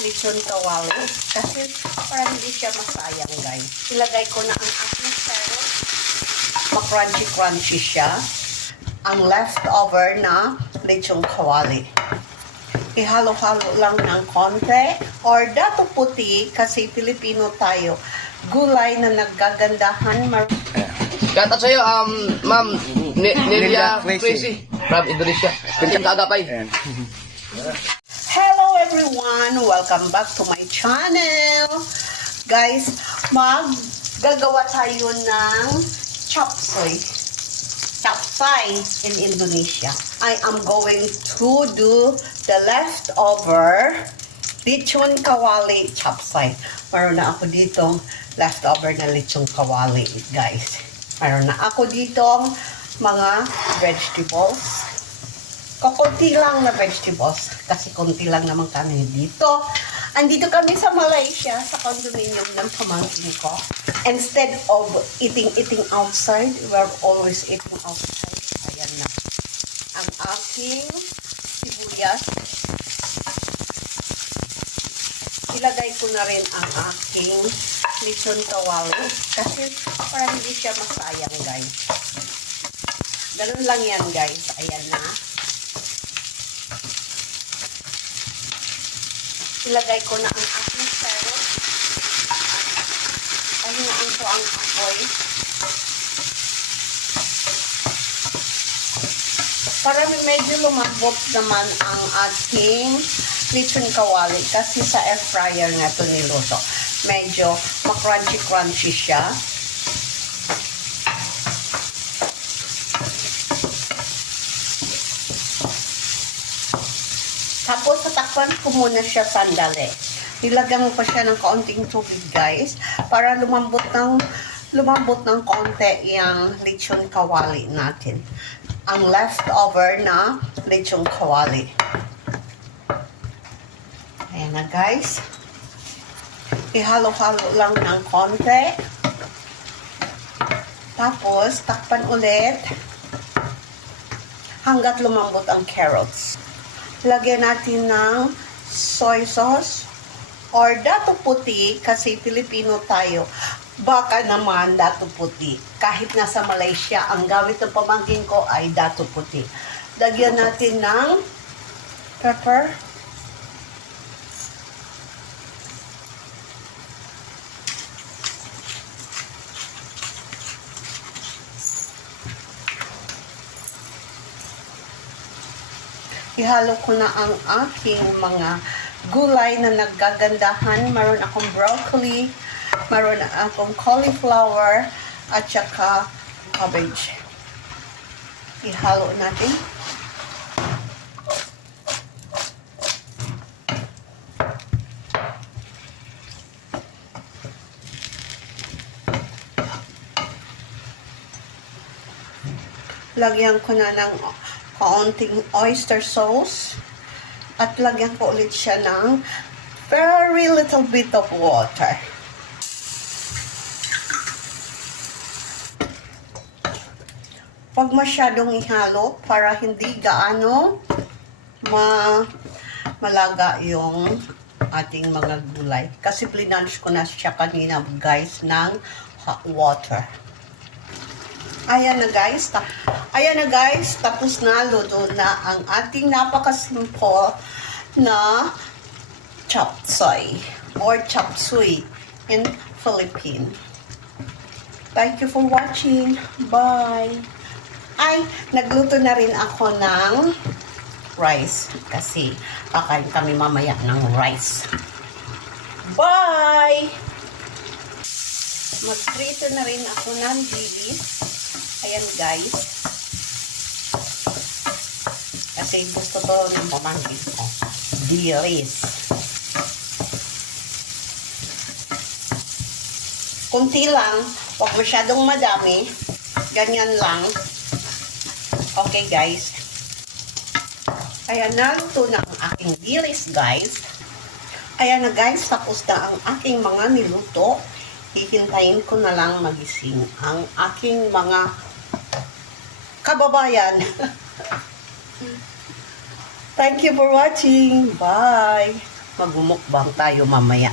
lechon kawali. Kasi para hindi siya masayang, guys. Ilagay ko na ang aking carrot. Ma-crunchy-crunchy siya. Ang leftover na lechon kawali. Ihalo-halo lang ng konti. Or dato puti, kasi Pilipino tayo. Gulay na naggagandahan. Kata sa'yo, Ma'am Nelia Creasey from Indonesia. Pinsang kaagapay. Hello everyone! Welcome back to my channel. Guys, maggagawa tayo ng chopsuey. Chopsuey in Indonesia. I am going to do the leftover lechon kawali chopsuey. Meron na ako ditong leftover na lechon kawali, guys. Meron na ako ditong mga vegetables. Kukunti lang na vegetables. Kasi kunti lang naman kami dito. Andito kami sa Malaysia, sa condominium ng pamangkin ko. Instead of eating outside, we're always eating outside. Ayan na. Ang aking sibuyas. Ilagay ko na rin ang aking lechon kawali. Kasi para hindi siya masayang, guys. Ganun lang yan, guys. Ayan na. Ilagay ko na ang aking carrot. Pahinaan ko ang apoy. Para medyo lumambot naman ang aking lechon kawali. Kasi sa air fryer nga ito niluto. Medyo ma-crunchy-crunchy siya. Tapos, tatakpan ko muna siya sandali. Nilagyan ko siya ng kaunting tubig, guys, para lumambot ng konti yung lechon kawali natin. Ang leftover na lechon kawali. Ayan na, guys. Ihalo-halo lang ng konti. Tapos, takpan ulit hanggat lumambot ang carrots. Lagyan natin ng soy sauce or dato puti kasi Pilipino tayo. Baka naman dato puti. Kahit nasa Malaysia, ang gamit ng pamangkin ko ay dato puti. Lagyan natin ng pepper. Ihalo ko na ang aking mga gulay na naggagandahan. Meron akong broccoli, meron akong cauliflower, at saka cabbage. Ihalo natin. Lagyan ko na ng kaunting oyster sauce at lagyan ko ulit siya ng very little bit of water. Huwag masyadong ihalo para hindi gaano malaga yung ating mga gulay. Kasi plinanch ko na siya kanina, guys, ng hot water. Ayan na, guys. Tapos na, luto na ang ating napaka-simple na chopsuey or chopsuey in Philippine. Thank you for watching. Bye! Ay, nagluto na rin ako ng rice kasi kakain kami mamaya ng rice. Bye! Magprito na rin ako ng dilis. Ayan, guys. Kasi gusto to ng pamangkin ko. Dilis. Kunti lang. Huwag masyadong madami. Ganyan lang. Okay, guys. Ayan na. Ito na ang aking dilis, guys. Ayan na, guys. Tapos na ang aking mga niluto. Hihintayin ko na lang magising ang aking mga kababayan. Thank you for watching. Bye. magmumukbang tayo mamaya.